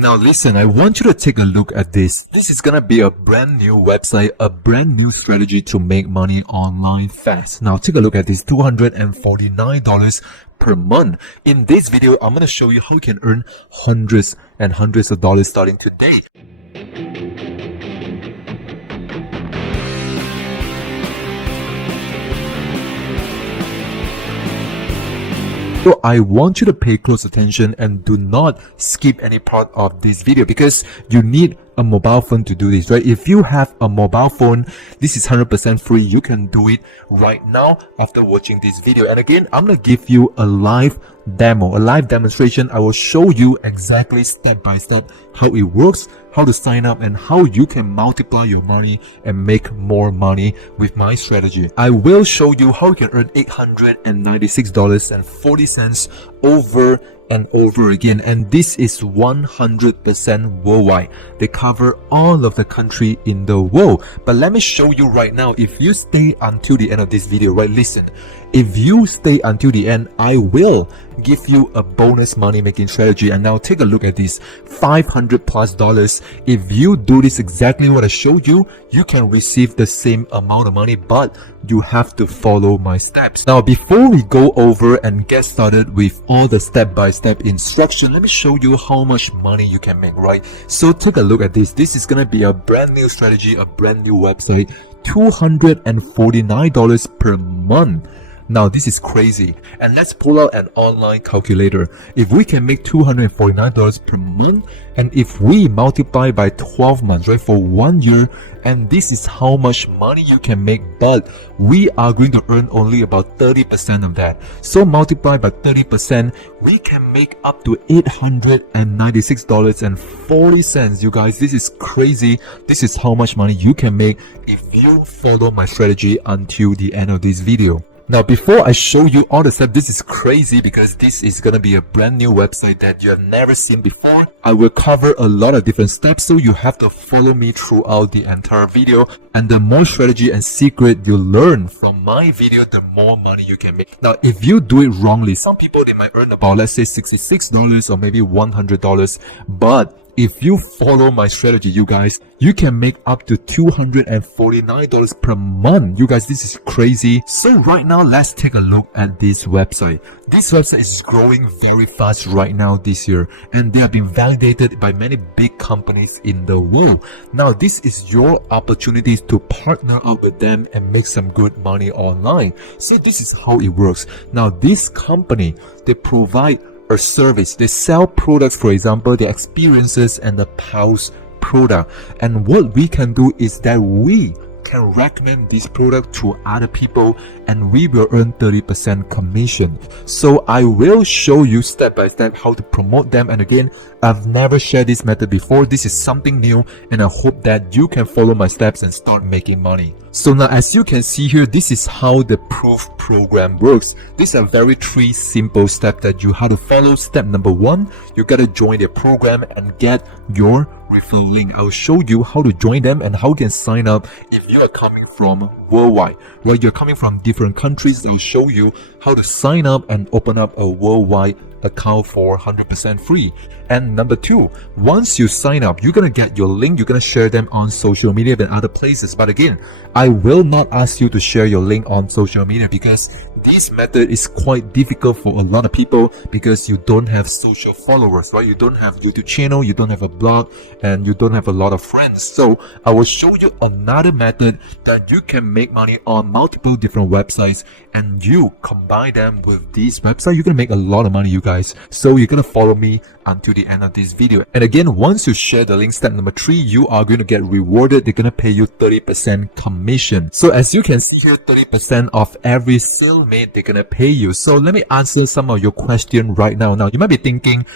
Now listen, I want you to take a look at this. This is gonna be a brand new website, a brand new strategy to make money online fast. Now take a look at this, $249 per month. In this video, I'm gonna show you how you can earn hundreds and hundreds of dollars starting today. So I want you to pay close attention and do not skip any part of this video because you need a mobile phone to do this, right? If you have a mobile phone, this is 100% free. You can do it right now after watching this video. And again, I'm going to give you a live demo, a live demonstration. I will show you exactly step by step how it works, how to sign up, and how you can multiply your money and make more money with my strategy. I will show you how you can earn $896.40 over and over again, and this is 100% worldwide. They cover all of the country in the world. But let me show you right now, if you stay until the end of this video, right? Listen, if you stay until the end, I will give you a bonus money making strategy. And now take a look at this, $500+. If you do this exactly what I showed you, you can receive the same amount of money, but you have to follow my steps. Now, before we go over and get started with all the step-by-step instruction, let me show you how much money you can make, right? So take a look at this. This is gonna be a brand new strategy, a brand new website, $249 per month. Now this is crazy, and let's pull out an online calculator. If we can make $249 per month, and if we multiply by 12 months, right, for 1 year, and this is how much money you can make, but we are going to earn only about 30% of that. So multiply by 30%, we can make up to $896.40. You guys, this is crazy. This is how much money you can make if you follow my strategy until the end of this video. Now, before I show you all the steps, this is crazy because this is going to be a brand new website that you have never seen before. I will cover a lot of different steps, so you have to follow me throughout the entire video. And the more strategy and secret you learn from my video, the more money you can make. Now, if you do it wrongly, some people, they might earn about, let's say, $66 or maybe $100, but if you follow my strategy, you guys, you can make up to $249 per month. You guys, this is crazy. So right now, let's take a look at this website. This website is growing very fast right now this year, and they have been validated by many big companies in the world. Now, this is your opportunity to partner up with them and make some good money online. So this is how it works. Now, this company, they provide a service. They sell products, for example, the experiences and the Pulse product. And what we can do is that we can recommend this product to other people, and we will earn 30% commission. So I will show you step by step how to promote them. And again, I've never shared this method before. This is something new, and I hope that you can follow my steps and start making money. So now, as you can see here, this is how the proof program works. These are very 3 simple steps that you have to follow. Step number 1, you gotta join their program and get your referral link. I'll show you how to join them and how you can sign up if you are coming from worldwide, right? You're coming from different countries. I'll show you how to sign up and open up a worldwide account for 100% free. And number 2, once you sign up, you're gonna get your link. You're gonna share them on social media and other places. But again, I will not ask you to share your link on social media because this method is quite difficult for a lot of people because you don't have social followers, right? You don't have YouTube channel, you don't have a blog, and you don't have a lot of friends. So I will show you another method that you can make money on multiple different websites, and you combine them with this website, you're gonna make a lot of money, you guys. So you're gonna follow me until the end of this video. And again, once you share the link, step number 3, you are going to get rewarded. They're gonna pay you 30% commission. So as you can see here, 30% of every sale made, they're gonna pay you. So let me answer some of your question right now. Now you might be thinking,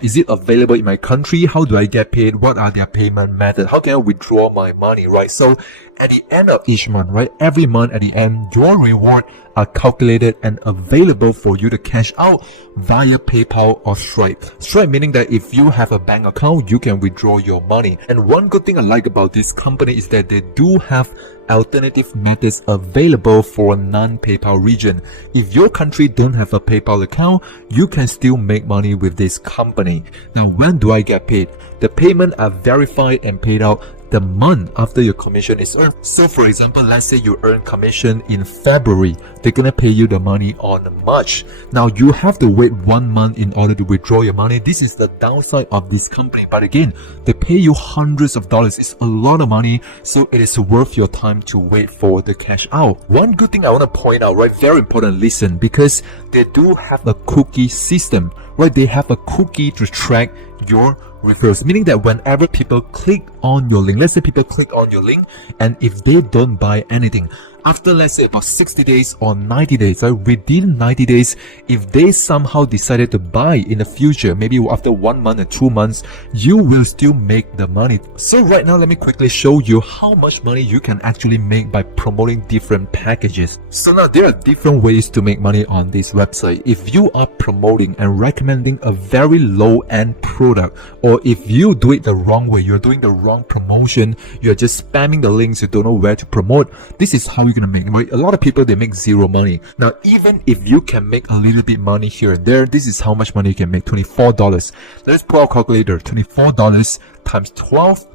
is it available in my country? How do I get paid? What are their payment methods? How can I withdraw my money, right? So at the end of each month, right, every month at the end, your reward are calculated and available for you to cash out via PayPal or Stripe. Stripe meaning that if you have a bank account, you can withdraw your money. And one good thing I like about this company is that they do have alternative methods available for non-PayPal region. If your country don't have a PayPal account, you can still make money with this company. Now, when do I get paid? The payment are verified and paid out the month after your commission is earned. So for example, let's say you earn commission in February, they're gonna pay you the money on March. Now you have to wait 1 month in order to withdraw your money. This is the downside of this company, but again, they pay you hundreds of dollars. It's a lot of money, so it is worth your time to wait for the cash out. One good thing I want to point out, right, very important, listen, because they do have a cookie system, right? They have a cookie to track your referrals, meaning that whenever people click on your link, let's say people click on your link, and if they don't buy anything, after let's say about 60 days or 90 days, right, within 90 days, if they somehow decided to buy in the future, maybe after 1 month and 2 months, you will still make the money. So right now, let me quickly show you how much money you can actually make by promoting different packages. So now there are different ways to make money on this website. If you are promoting and recommending a very low-end product, or if you do it the wrong way, you're doing the wrong promotion, you're just spamming the links, you don't know where to promote, this is how you gonna make money. A lot of people, they make zero money. Now even if you can make a little bit money here and there, this is how much money you can make. $24. Let's pull our calculator. $24 times 12,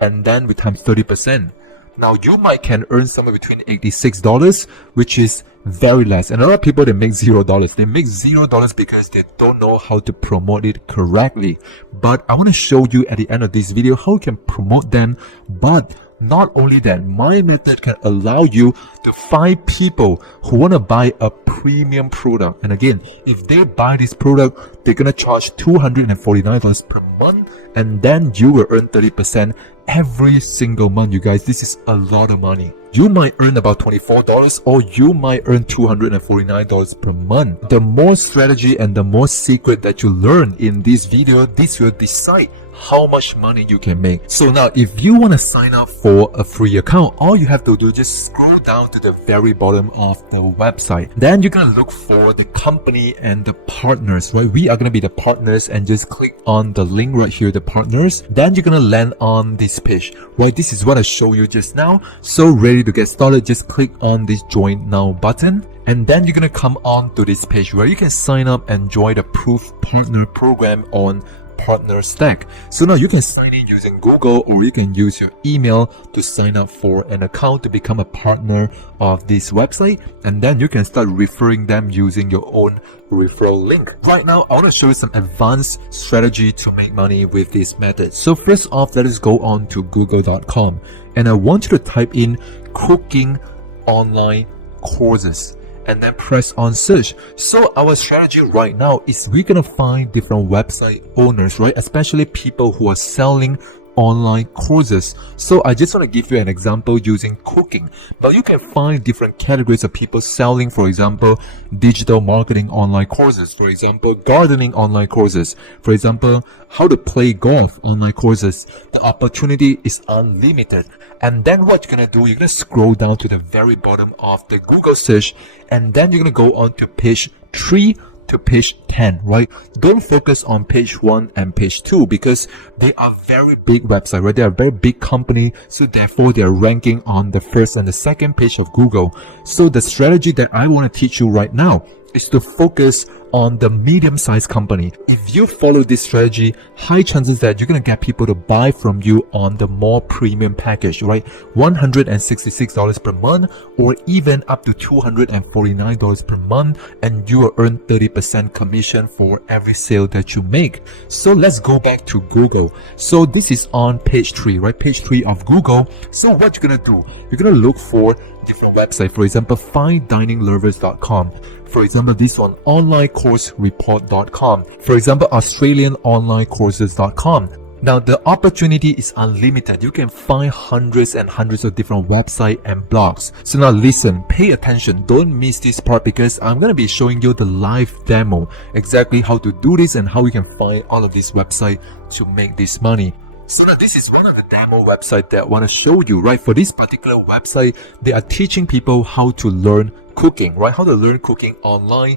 and then we times 30%. Now you might can earn somewhere between $86, which is very less. And a lot of people, they make $0. They make $0 because they don't know how to promote it correctly. But I want to show you at the end of this video how you can promote them. But not only that, my method can allow you to find people who want to buy a premium product. And again, if they buy this product, they're gonna charge $249 per month, and then you will earn 30% every single month. You guys, this is a lot of money. You might earn about $24, or you might earn $249 per month. The more strategy and the more secret that you learn in this video, this will decide how much money you can make. So now if you want to sign up for a free account, all you have to do is just scroll down to the very bottom of the website. Then you're going to look for the company and the partners, right? We are going to be the partners, and just click on the link right here, the partners. Then you're going to land on this page, right? This is what I showed you just now. So ready to get started, just click on this join now button. And then you're going to come on to this page where you can sign up and join the Proof Partner program on Partner Stack. So now you can sign in using Google, or you can use your email to sign up for an account to become a partner of this website, and then you can start referring them using your own referral link. Right now, I want to show you some advanced strategy to make money with this method. So first off, let us go on to google.com, and I want you to type in cooking online courses, and then press on search. So our strategy right now is we're gonna find different website owners, right? Especially people who are selling online courses. So I just want to give you an example using cooking, but you can find different categories of people selling, for example, digital marketing online courses, for example, gardening online courses, for example, how to play golf online courses. The opportunity is unlimited. And then what you're going to do, you're going to scroll down to the very bottom of the Google search, and then you're going to go on to page 3 to page 10, right? Don't focus on page 1 and page 2 because they are very big website, right? They are a very big company, so therefore they are ranking on the first and the second page of Google. So the strategy that I want to teach you right now is to focus on the medium-sized company. If you follow this strategy, high chances that you're going to get people to buy from you on the more premium package, right? $166 per month, or even up to $249 per month, and you will earn 30% commission for every sale that you make. So let's go back to Google. So this is on page 3, right? Page 3 of Google. So what you're going to do, you're going to look for different websites. For example, finedininglovers.com. For example, this one, onlinecoursereport.com. For example, australianonlinecourses.com. Now, the opportunity is unlimited. You can find hundreds and hundreds of different websites and blogs. So now listen, pay attention. Don't miss this part because I'm going to be showing you the live demo, exactly how to do this and how you can find all of these websites to make this money. So now this is one of the demo websites that I want to show you, right? For this particular website, they are teaching people how to learn cooking, right? How to learn cooking online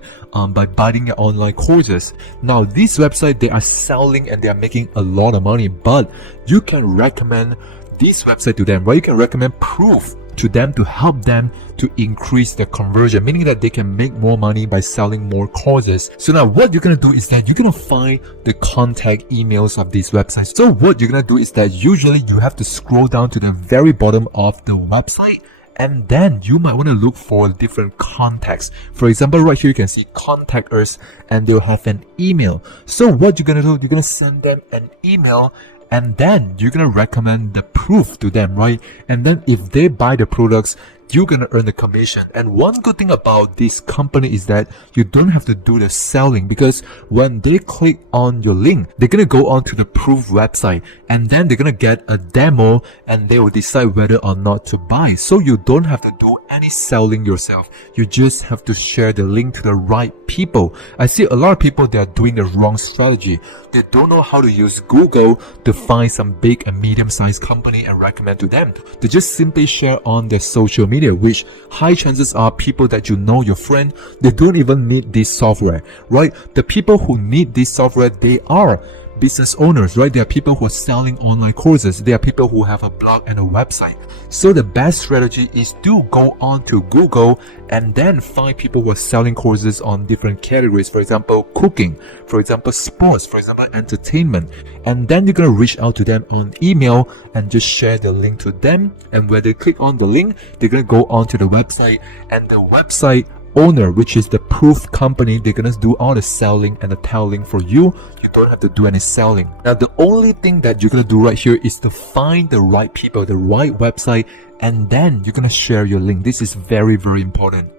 by buying your online courses. Now this website, they are selling and they are making a lot of money, but you can recommend this website to them, right? You can recommend Proof to them to help them to increase their conversion, meaning that they can make more money by selling more courses. So now what you're gonna do is that you're gonna find the contact emails of these websites. So what you're gonna do is that usually you have to scroll down to the very bottom of the website, and then you might want to look for different contacts. For example, right here you can see contact us, and they'll have an email. So what you're gonna do, you're gonna send them an email, and then you're gonna recommend the proof to them, right? And then if they buy the products, you're gonna earn the commission. And one good thing about this company is that you don't have to do the selling, because when they click on your link, they're gonna go on to the proof website, and then they're gonna get a demo, and they will decide whether or not to buy. So you don't have to do any selling yourself. You just have to share the link to the right people. I see a lot of people, they are doing the wrong strategy. They don't know how to use Google to find some big and medium-sized company and recommend to them. They just simply share on their social media, which high chances are people that you know, your friend, they don't even need this software, right? The people who need this software, they are business owners, right? There are people who are selling online courses. There are people who have a blog and a website. So the best strategy is to go on to Google and then find people who are selling courses on different categories. For example, cooking, for example, sports, for example, entertainment. And then you're going to reach out to them on email and just share the link to them. And when they click on the link, they're going to go on to the website, and the website owner, which is the proof company, they're gonna do all the selling and the telling for you. You don't have to do any selling. Now the only thing that you're gonna do right here is to find the right people, the right website, and then you're gonna share your link. This is very, very important.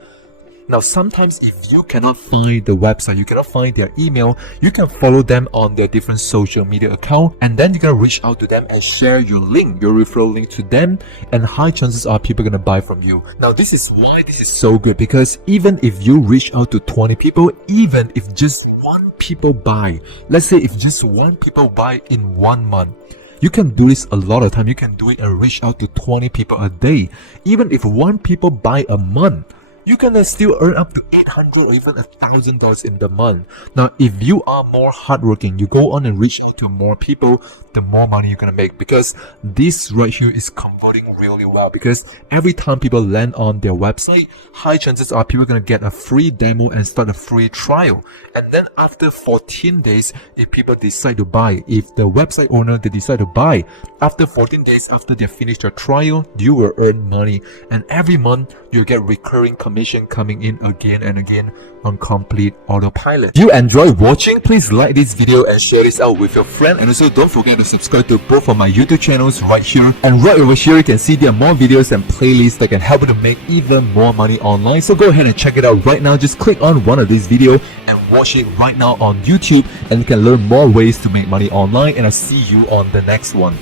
Now sometimes if you cannot find the website, you cannot find their email, you can follow them on their different social media account, and then you're gonna reach out to them and share your link, your referral link to them, and high chances are people are gonna buy from you. Now this is why this is so good, because even if you reach out to 20 people, even if just one people buy, let's say if just one people buy in 1 month, you can do this a lot of time. You can do it and reach out to 20 people a day. Even if one people buy a month, you can still earn up to $800 or even $1,000 in the month. Now, if you are more hardworking, you go on and reach out to more people, the more money you're gonna make, because this right here is converting really well. Because every time people land on their website, high chances are people are gonna get a free demo and start a free trial. And then after 14 days, if people decide to buy, if the website owner, they decide to buy, after 14 days after they finish their trial, you will earn money. And every month, you'll get recurring commission coming in again and again on complete autopilot. If you enjoy watching, please like this video and share this out with your friend. And also don't forget to subscribe to both of my YouTube channels right here. And right over here, you can see there are more videos and playlists that can help you to make even more money online. So go ahead and check it out right now. Just click on one of these videos and watch it right now on YouTube, and you can learn more ways to make money online. And I'll see you on the next one.